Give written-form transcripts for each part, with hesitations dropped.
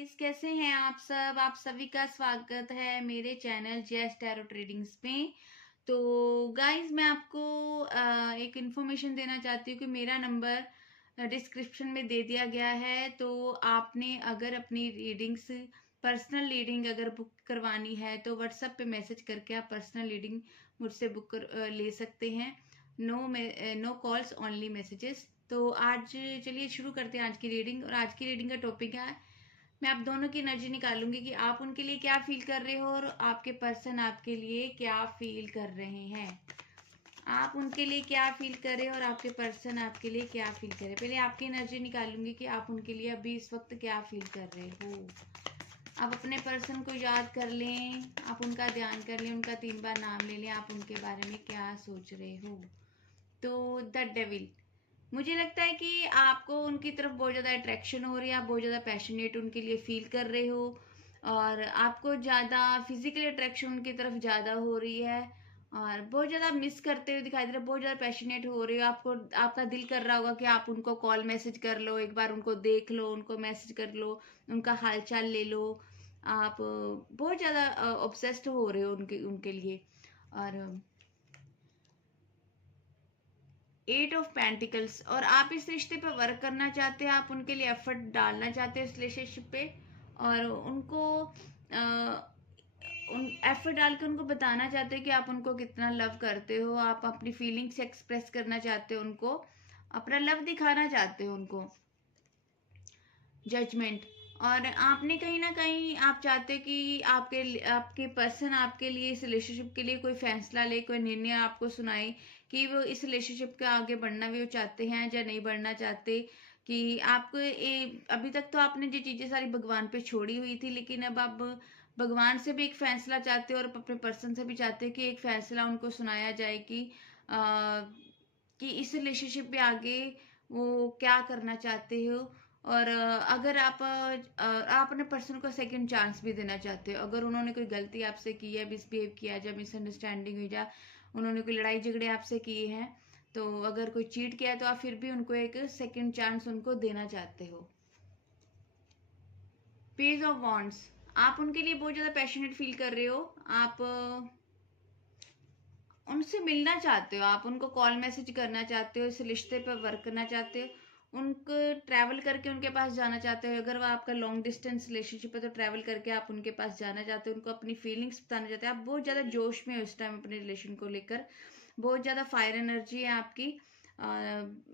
Guys, कैसे हैं आप सब। आप सभी का स्वागत है मेरे चैनल जैस टैरो ट्रेडिंग्स में। तो गाइस, मैं आपको एक इन्फॉर्मेशन देना चाहती हूँ कि मेरा नंबर डिस्क्रिप्शन में दे दिया गया है। तो आपने अगर अपनी रीडिंग्स, पर्सनल रीडिंग अगर बुक करवानी है तो व्हाट्सएप पे मैसेज करके आप पर्सनल रीडिंग मुझसे ले सकते हैं। No calls, only messages. तो आज चलिए शुरू करते हैं आज की रीडिंग। और आज की रीडिंग का टॉपिक है, मैं आप दोनों की एनर्जी निकालूंगी कि आप उनके लिए क्या फील कर रहे हो और आपके पर्सन आपके लिए क्या फील कर रहे हैं। आप उनके लिए क्या फील कर रहे हो और आपके पर्सन आपके लिए क्या फील कर रहे हैं। पहले आपकी एनर्जी निकालूंगी कि आप उनके लिए अभी इस वक्त क्या फील कर रहे हो। आप अपने पर्सन को याद कर लें, आप उनका ध्यान कर लें, उनका 3 बार नाम ले लें। आप उनके बारे में क्या सोच रहे हो। तो द डेविल, मुझे लगता है कि आपको उनकी तरफ बहुत ज़्यादा अट्रैक्शन हो रही है। आप बहुत ज़्यादा पैशनेट उनके लिए फील कर रहे हो और आपको ज़्यादा फिजिकल अट्रैक्शन उनकी तरफ ज़्यादा हो रही है और बहुत ज़्यादा मिस करते हुए दिखाई दे रहे हो। बहुत ज़्यादा पैशनेट हो रहे हो। आपको, आपका दिल कर रहा होगा कि आप उनको कॉल मैसेज कर लो, एक बार उनको देख लो, उनको मैसेज कर लो, उनका हालचाल ले लो। आप बहुत ज़्यादा ऑब्सेस्ड हो रहे हो उनके उनके लिए। और 8 ऑफ पेंटिकल्स, और आप इस रिश्ते पे वर्क करना चाहते हैं। आप उनके लिए एफर्ट डालना चाहते हैं इस रिलेशनशिप पे और उनको उन एफर्ट डाल के उनको बताना चाहते हो कि आप उनको कितना लव करते हो। आप अपनी फीलिंग्स एक्सप्रेस करना चाहते हो, उनको अपना लव दिखाना चाहते हो उनको। जजमेंट, और आपने कहीं ना कहीं आप चाहते हो कि आपके आपके पर्सन आपके लिए इस रिलेशनशिप के लिए कोई फैसला ले, कोई निर्णय आपको सुनाए कि वो इस रिलेशनशिप के आगे बढ़ना भी वो चाहते हैं या नहीं बढ़ना चाहते। कि आपको अभी तक तो आपने जो चीज़ें सारी भगवान पे छोड़ी हुई थी, लेकिन अब आप भगवान से भी एक फैसला चाहते हो और अपने पर्सन से भी चाहते हो कि एक फैसला उनको सुनाया जाए कि इस रिलेशनशिप पे आगे वो क्या करना चाहते हो। और अगर आप अपने पर्सन को सेकंड चांस भी देना चाहते हो। अगर उन्होंने कोई गलती आपसे की है, मिसबिहेव किया, जब मिसअंडरस्टैंडिंग हुई, या उन्होंने कोई लड़ाई झगड़े आपसे किए हैं, तो अगर कोई चीट किया है तो आप फिर भी उनको एक सेकंड चांस उनको देना चाहते हो। पेज ऑफ वॉन्ड्स, आप उनके लिए बहुत ज़्यादा पैशनेट फील कर रहे हो। आप उनसे मिलना चाहते हो, आप उनको कॉल मैसेज करना चाहते हो, इस रिश्ते पर वर्क करना चाहते हो, उनको ट्रैवल करके उनके पास जाना चाहते हो। अगर वो आपका लॉन्ग डिस्टेंस रिलेशनशिप है तो ट्रैवल करके आप उनके पास जाना चाहते हो, उनको अपनी फीलिंग्स बताना चाहते हो। आप बहुत ज़्यादा जोश में हो इस टाइम अपने रिलेशन को लेकर। बहुत ज़्यादा फायर एनर्जी है आपकी।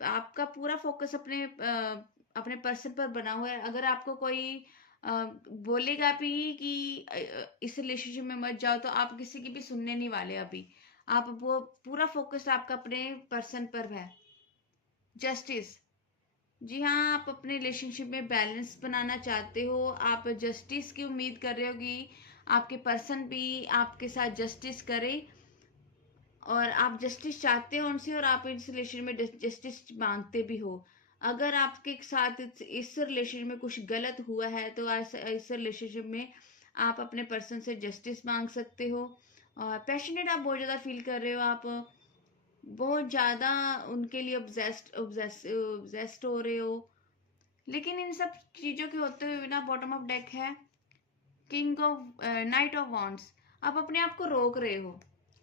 आपका पूरा फोकस अपने पर्सन पर बना हुआ है। अगर आपको कोई बोलेगा भी कि इस रिलेशनशिप में मत जाओ, तो आप किसी की भी सुनने नहीं वाले अभी। आप वो पूरा फोकस आपका अपने पर्सन पर है। जस्टिस, जी हाँ, आप अपने रिलेशनशिप में बैलेंस बनाना चाहते हो। आप जस्टिस की उम्मीद कर रहे हो कि आपके पर्सन भी आपके साथ जस्टिस करे और आप जस्टिस चाहते हो उनसे और आप इस रिलेशन में जस्टिस मांगते भी हो। अगर आपके साथ इस रिलेशन में कुछ गलत हुआ है तो इस रिलेशनशिप में आप अपने पर्सन से जस्टिस मांग सकते हो। और पैशनेट आप बहुत ज़्यादा फील कर रहे हो। आप बहुत ज़्यादा उनके लिए ऑब्जेस्ड हो रहे हो। लेकिन इन सब चीज़ों के होते हुए ना, बॉटम ऑफ डेक है king of night of wands. आप अपने आप को रोक रहे हो।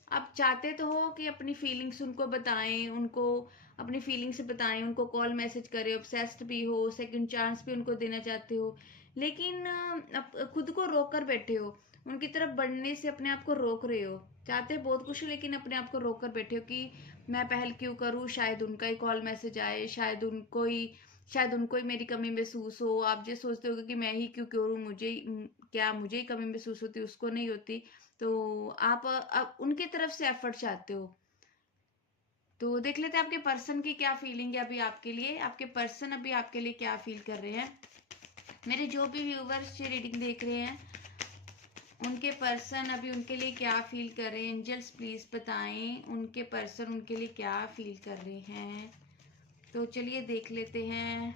आप चाहते तो हो कि अपनी फीलिंग्स उनको बताएं, उनको अपनी फीलिंग्स बताएं, उनको कॉल मैसेज करें, ऑब्सेस्ड भी हो, सेकंड चांस भी उनको देना चाहते हो, लेकिन आप खुद को रोक कर बैठे हो। उनकी तरफ बढ़ने से अपने आप को रोक रहे हो। चाहते बहुत कुछ हो लेकिन अपने आप को रोक कर बैठे हो कि मैं पहल क्यों करूं, शायद उनका ही कॉल मैसेज आए, शायद उनको ही मेरी कमी महसूस हो। आप जो सोचते हो कि मैं ही क्यों करूं, क्या मुझे ही कमी महसूस होती, उसको नहीं होती। तो आप अब उनकी तरफ से एफर्ट चाहते हो। तो देख लेते हैं आपके पर्सन की क्या फीलिंग है अभी आपके लिए। आपके पर्सन अभी आपके लिए क्या फील कर रहे हैं। मेरे जो भी व्यूवर्स ये रीडिंग देख रहे हैं, उनके पर्सन अभी उनके लिए क्या फील कर रहे हैं। एंजल्स प्लीज बताएं उनके पर्सन उनके लिए क्या फील कर रहे हैं। तो चलिए देख लेते हैं।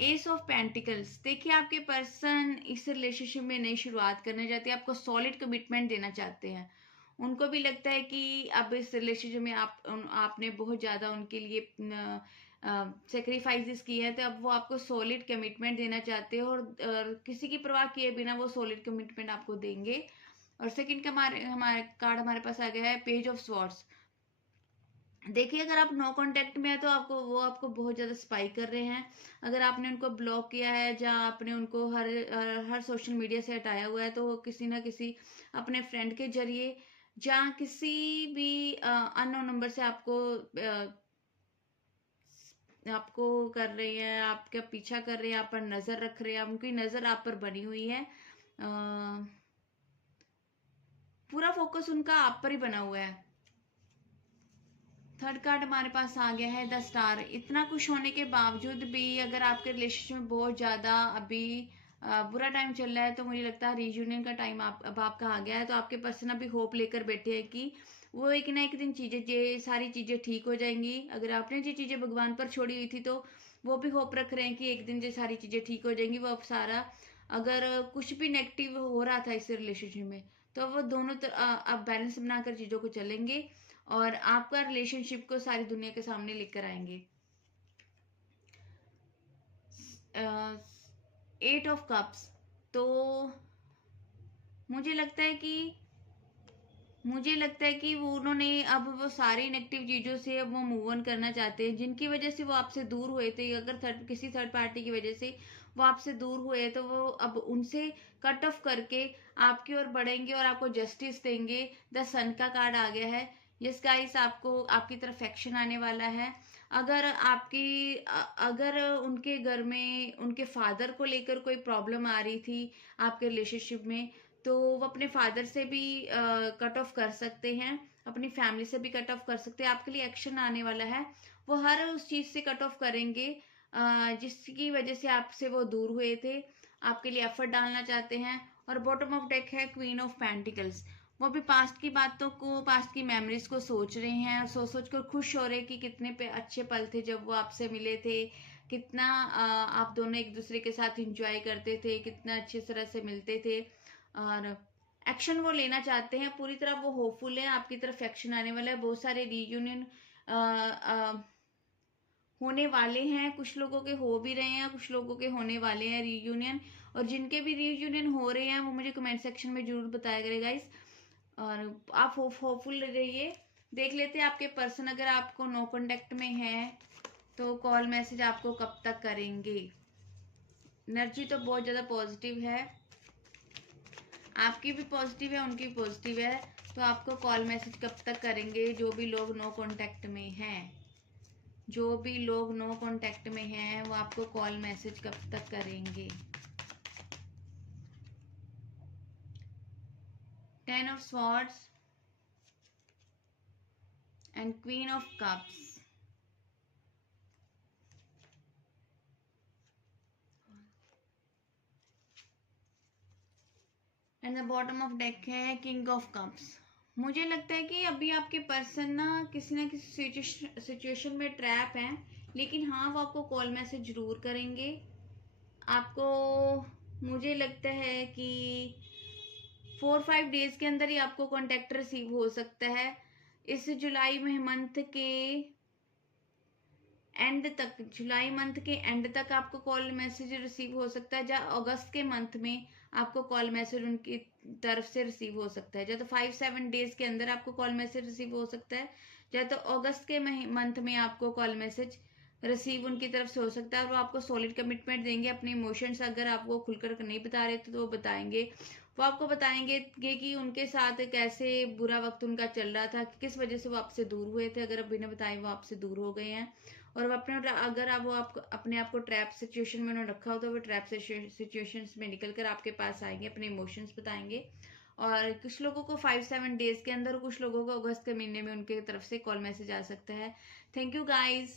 एस ऑफ पेंटिकल्स, देखिए आपके पर्सन इस रिलेशनशिप में नई शुरुआत करना चाहते हैं, आपको सॉलिड कमिटमेंट देना चाहते हैं। उनको भी लगता है कि अब इस रिलेशनशिप में आपने बहुत ज़्यादा उनके लिए सेक्रीफाइसेस की है, तो अब वो आपको सॉलिड कमिटमेंट देना चाहते हैं और किसी की परवाह किए बिना वो सॉलिड कमिटमेंट आपको देंगे। और सेकंड का हमारे हमारे कार्ड हमारे पास आ गया है पेज ऑफ स्वॉर्ड्स। देखिए, अगर आप नो कांटेक्ट में है तो आपको बहुत ज़्यादा स्पाई कर रहे हैं। अगर आपने उनको ब्लॉक किया है, जहाँ आपने उनको हर सोशल मीडिया से हटाया हुआ है, तो वो किसी ना किसी अपने फ्रेंड के जरिए, जहाँ किसी भी अननोन नंबर से आपको कर रही है, आपका पीछा कर रहे हैं, आप पर नज़र रख रहे हैं, उनकी नज़र आप पर बनी हुई है। पूरा फोकस उनका आप पर ही बना हुआ है। थर्ड कार्ड हमारे पास आ गया है द स्टार। इतना कुछ होने के बावजूद भी अगर आपके रिलेशनशिप में बहुत ज़्यादा अभी बुरा टाइम चल रहा है, तो मुझे लगता है रीयूनियन का टाइम अब आपका आ गया है। तो आपके पर्सन अभी होप लेकर बैठे हैं कि वो एक ना एक दिन सारी चीज़ें ठीक हो जाएंगी। अगर आपने जो चीज़ें भगवान पर छोड़ी हुई थी, तो वो भी होप रख रहे हैं कि एक दिन जो सारी चीज़ें ठीक हो जाएंगी। वो अब सारा, अगर कुछ भी नेगेटिव हो रहा था इस रिलेशनशिप में, तो वो दोनों अब बैलेंस बनाकर चीज़ों को चलेंगे और आपका रिलेशनशिप को सारी दुनिया के सामने लेकर आएंगे। 8 ऑफ कप्स। तो मुझे लगता है कि वो उन्होंने अब वो सारी नेगेटिव चीज़ों से अब वो मूव ऑन करना चाहते हैं, जिनकी वजह से वो आपसे दूर हुए थे। अगर किसी थर्ड पार्टी की वजह से वो आपसे दूर हुए, तो वो अब उनसे कट ऑफ करके आपकी ओर बढ़ेंगे और आपको जस्टिस देंगे। द सन का कार्ड आ गया है। यस गाइस, आपको आपकी तरफ एक्शन आने वाला है। अगर उनके घर में उनके फादर को लेकर कोई प्रॉब्लम आ रही थी आपके रिलेशनशिप में, तो वो अपने फादर से भी कट ऑफ कर सकते हैं, अपनी फैमिली से भी कट ऑफ कर सकते हैं। आपके लिए एक्शन आने वाला है। वो हर उस चीज़ से कट ऑफ करेंगे जिसकी वजह से आपसे वो दूर हुए थे, आपके लिए एफर्ट डालना चाहते हैं। और बॉटम ऑफ डेक है क्वीन ऑफ पेंटिकल्स। वो भी पास्ट की बातों को, पास्ट की मेमोरीज को सोच रहे हैं और सोच सोच कर खुश हो रहे हैं कि कितने अच्छे पल थे जब वो आपसे मिले थे, कितना आप दोनों एक दूसरे के साथ इंजॉय करते थे, कितना अच्छी तरह से मिलते थे। और एक्शन वो लेना चाहते हैं पूरी तरह। वो होपफुल है, आपकी तरफ एक्शन आने वाला है। बहुत सारे रीयूनियन होने वाले हैं, कुछ लोगों के हो भी रहे हैं, कुछ लोगों के होने वाले हैं रीयूनियन। और जिनके भी रीयूनियन हो रहे हैं वो मुझे कमेंट सेक्शन में जरूर बताया करें गाइस। और आप होपफुल रहिए। देख लेते हैं आपके पर्सन अगर आपको नो कांटेक्ट में है तो कॉल मैसेज आपको कब तक करेंगे। एनर्जी तो बहुत ज़्यादा पॉजिटिव है, आपकी भी पॉजिटिव है, उनकी भी पॉजिटिव है। तो आपको कॉल मैसेज कब तक करेंगे जो भी लोग नो कांटेक्ट में हैं? जो भी लोग नो कांटेक्ट में हैं वो आपको कॉल मैसेज कब तक करेंगे? 10 of swords and queen of cups. And the bottom of deck है किंग ऑफ कप्स। मुझे लगता है कि अभी आपके पर्सन ना किसी सिचुएशन में ट्रैप हैं, लेकिन हाँ वो आपको कॉल मैसेज जरूर करेंगे। आपको, मुझे लगता है कि 4-5 डेज के अंदर ही आपको कॉन्टेक्ट रिसीव हो सकता है। इस जुलाई मंथ के एंड तक आपको कॉल मैसेज रिसीव हो सकता है। या अगस्त के मंथ में आपको कॉल मैसेज उनकी तरफ से रिसीव हो सकता है। या तो 5-7 डेज के अंदर आपको कॉल मैसेज रिसीव हो सकता है, या तो अगस्त के मंथ में आपको कॉल मैसेज रिसीव उनकी तरफ से हो सकता है। और वो आपको सॉलिड कमिटमेंट देंगे। अपने इमोशंस अगर आप वो खुलकर नहीं बता रहे तो वो बताएंगे। वो आपको बताएंगे कि उनके साथ कैसे बुरा वक्त उनका चल रहा था, किस वजह से वो आपसे दूर हुए थे। अगर अब बिना बताए वो आपसे दूर हो गए हैं, और अगर आप अपने आप को ट्रैप सिचुएशन में उन्होंने रखा हो, तो वो ट्रैप सिचुएशंस में निकल कर आपके पास आएंगे, अपने इमोशंस बताएंगे। और कुछ लोगों को 5-7 डेज के अंदर, कुछ लोगों को अगस्त के महीने में उनके तरफ से कॉल मैसेज आ सकता है। Thank you guys.